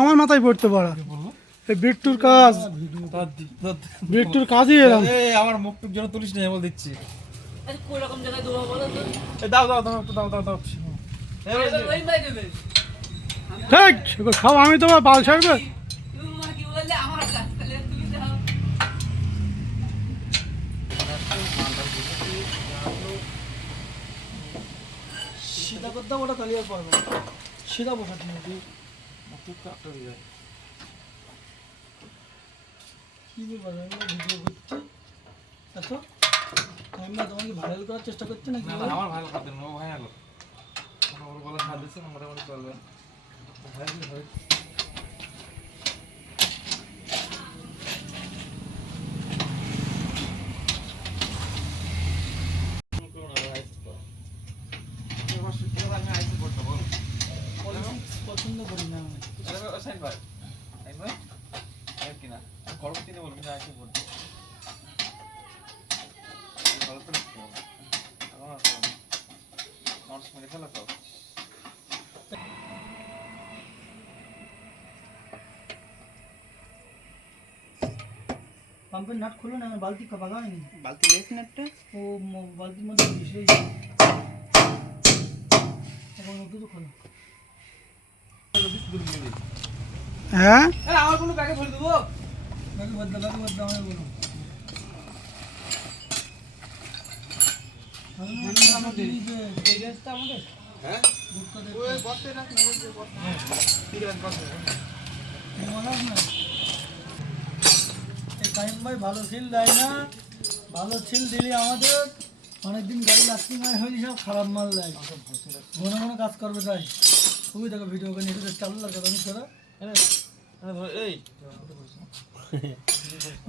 আমার মাথায় পড়তে পারা বিট্টুর কাজ, বিট্টুর কাজই এরকম। আমার মুখ টুক যেন তুলিস না বল দিচ্ছি। দাও দাও দাও দাও দাও দাও। খাও, আমি তোমার বাল ছাড়বে। সিধা করতে ওটা তাহলে আর পারবো না, সিধা বসাতে হবে। কি বলবো ভিডিও করছি এত আমরা তোমাকে ভাইরাল করার চেষ্টা করছি নাকি? আমার ভালো খাদ্য নো ভাইরাল ওর বলা খাদ্য দিচ্ছে মোটামুটি চলবে ভাইরাল হয়। পছন্দ করি না কিনা গরম দিনে বলবি না এসে বলবি পাম্পের নাট খুলো না, বালতি বাঁধা হয়নি। বালতি লেস নাটটা ও বালতির মধ্যে মিশে এখন দুটো খোলো। হ্যাঁ আমার কোনো ব্যাগে ভরে দেবো ব্যাগে বদলা, ব্যাগে বদলা আমাকে বলো। হ্যাঁ ওই বসতে রাখ না বলতে বসতে ঠিক আছে বসতে টাইম ভাই ভালো সিল দেয় না, ভালো সিল দিলে আমাদের অনেকদিন গাড়ি লাস্টিং হয়নি, সব খারাপ মাল দেয়, ঘন ঘন কাজ করবে। তাই খুবই দেখো ভিডিও করে নিয়ে চালু লাগবে আমি তোরা এই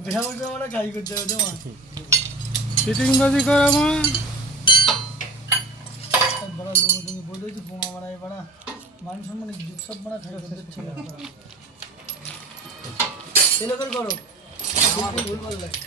বেহা বলতে আমরা গাড়ি করতে হবে তোমার ফিটিংবাজি করে আমার বড় লোক তুমি বলে দিচ্ছি বোমা বানাই বাড়া মান সম্মানে সব বাড়া খাই করতে তেলে করে করো ভুল ভাল লাগে।